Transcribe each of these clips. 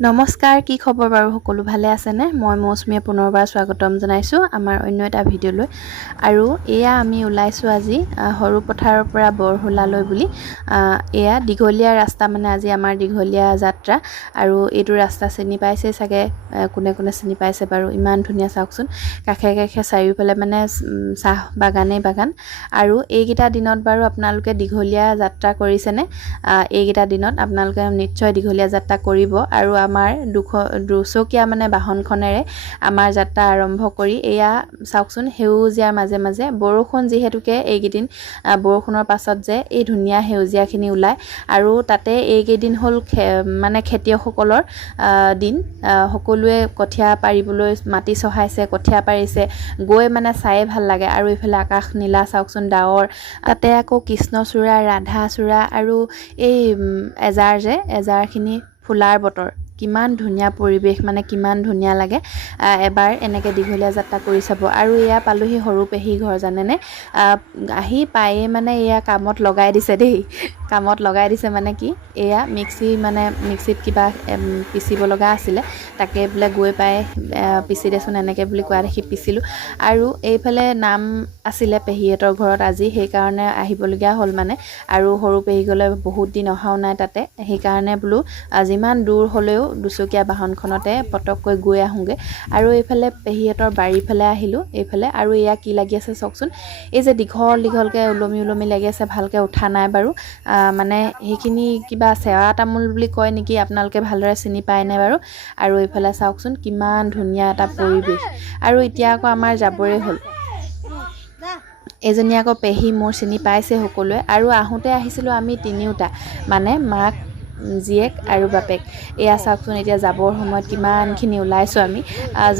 নমস্কাৰ, কি খবৰ বাৰু সকলো ভালে আছেনে? মই মৌচুমীয়ে পুনৰবাৰ স্বাগতম জনাইছোঁ আমাৰ অন্য এটা ভিডিঅ'লৈ। আৰু এয়া আমি ওলাইছোঁ আজি সৰু পথাৰৰ পৰা বৰহোলালৈ বুলি। এয়া দীঘলীয়া ৰাস্তা, মানে আজি আমাৰ দীঘলীয়া যাত্ৰা। আৰু এইটো ৰাস্তা চিনি পাইছে চাগে, কোনে কোনে চিনি পাইছে বাৰু। ইমান ধুনীয়া চাওকচোন, কাষে কাষে চাৰিওফালে মানে চাহ বাগানেই বাগান। আৰু এইকেইটা দিনত বাৰু আপোনালোকে দীঘলীয়া যাত্ৰা কৰিছেনে? এইকেইটা দিনত আপোনালোকে নিশ্চয় দীঘলীয়া যাত্ৰা কৰিব। আৰু আমাৰ দুচকীয়া মানে বাহনখনেৰে আমাৰ যাত্ৰা আৰম্ভ কৰি এয়া চাওকচোন, সেউজীয়াৰ মাজে মাজে বৰষুণ যিহেতুকে এইকেইদিন বৰষুণৰ পাছত যে এই ধুনীয়া সেউজীয়াখিনি ওলায়। আৰু তাতে এইকেইদিন হ'ল মানে খেতিয়কসকলৰ দিন। সকলোৱে কঠীয়া পাৰিবলৈ মাটি চহাইছে, কঠীয়া পাৰিছে, গৈ মানে চায়ে ভাল লাগে। আৰু এইফালে আকাশ নীলা চাওকচোন, ডাৱৰ, তাতে আকৌ কৃষ্ণচূড়া, ৰাধাচূড়া আৰু এই এজাৰখিনি ফুলাৰ বতৰ। কিমান ধুনীয়া পৰিৱেশ, মানে কিমান ধুনীয়া লাগে। এবাৰ এনেকৈ দীঘলীয়া যাত্ৰা কৰি চাব। আৰু এয়া পালোহি সৰু পেহী ঘৰ, জানেনে? আহি পায়ে মানে এয়া কামত লগাই দিছে দেই। কামত লগাই দিছে মানে কি, এয়া মিক্সিত কিবা পিচিব লগা আছিলে, তাকে বোলে গৈ পাই পিচি দেচোন এনেকৈ বুলি কোৱা দেখি পিচিলোঁ। আৰু এইফালে নাম আছিলে পেহীহঁতৰ ঘৰত আজি, সেইকাৰণে আহিবলগীয়া হ'ল মানে। আৰু সৰু পেহী গ'লে বহুত দিন অহাও নাই তাতে, সেইকাৰণে বোলো যিমান দূৰ হ'লেও দুচকীয়া বাহনখনতে পটককৈ গৈ আহোঁগৈ। আৰু এইফালে পেহীহঁতৰ বাৰীৰ ফালে আহিলোঁ এইফালে। আৰু এয়া কি লাগি আছে চাওকচোন, এই যে দীঘলকৈ ওলমি লাগি আছে, ভালকৈ উঠা নাই বাৰু। মানে সেইখিনি কিবা চেৱা তামোল বুলি কয় নেকি, আপোনালোকে ভালদৰে চিনি পায়নে বাৰু? আৰু এইফালে চাওকচোন কিমান ধুনীয়া এটা পৰিৱেশ। আৰু এতিয়া আকৌ আমাৰ যাবৰে হ'ল। এজনী আকৌ পেহী মোৰ চিনি পাইছে সকলোৱে। আৰু আহোঁতে আহিছিলোঁ আমি তিনিওটা, মানে মাক, জীয়েক আৰু বাপেক। এয়া চাওকচোন, এতিয়া যাবৰ সময়ত কিমানখিনি ওলাইছোঁ আমি।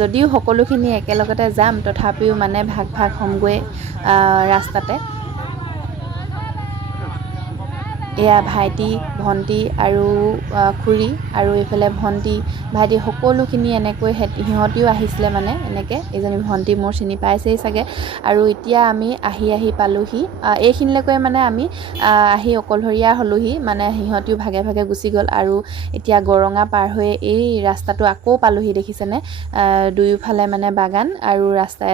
যদিও সকলোখিনি একেলগতে যাম, তথাপিও মানে ভাগ ভাগ হ'মগৈ ৰাস্তাতে। এয়া ভাইটি, ভণ্টি আৰু খুৰী, আৰু এইফালে ভণ্টি, ভাইটি সকলোখিনি এনেকৈ সিহঁতিও আহিছিলে মানে এনেকৈ। এইজনী ভণ্টি মোৰ চিনি পাইছেই চাগে। আৰু এতিয়া আমি আহি পালোহি এইখিনিলৈকে, মানে আমি আহি অকলশৰীয়া হ'লোহি, মানে সিহঁতিও ভাগে ভাগে গুচি গ'ল। আৰু এতিয়া গৰঙা পাৰ হৈ এই ৰাস্তাটো আকৌ পালোহি, দেখিছেনে? দুয়োফালে মানে বাগান আৰু ৰাস্তাই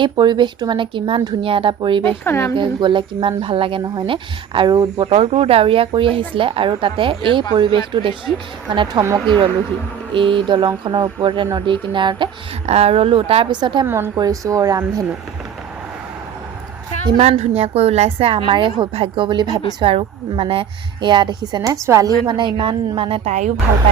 এই পৰিৱেশটো মানে কিমান ধুনীয়া এটা পৰিৱেশ, এনেকৈ গ'লে কিমান ভাল লাগে নহয়নে? আৰু বতৰটো ডাৱৰীয়া কৰি আহিছিলে, আৰু তাতে এই পৰিৱেশটো দেখি মানে থমকি ৰ'লোহি। এই দলংখনৰ ওপৰতে, নদীৰ কিনাৰতে ৰ'লোঁ। তাৰপিছতহে মন কৰিছোঁ, ৰামধেনু ইমান ধুনীয়াকৈ ওলাইছে, আমাৰে সৌভাগ্য বুলি ভাবিছোঁ। আৰু মানে এয়া দেখিছেনে, ছোৱালীও মানে ইমান, মানে তাইও ভাল পায়।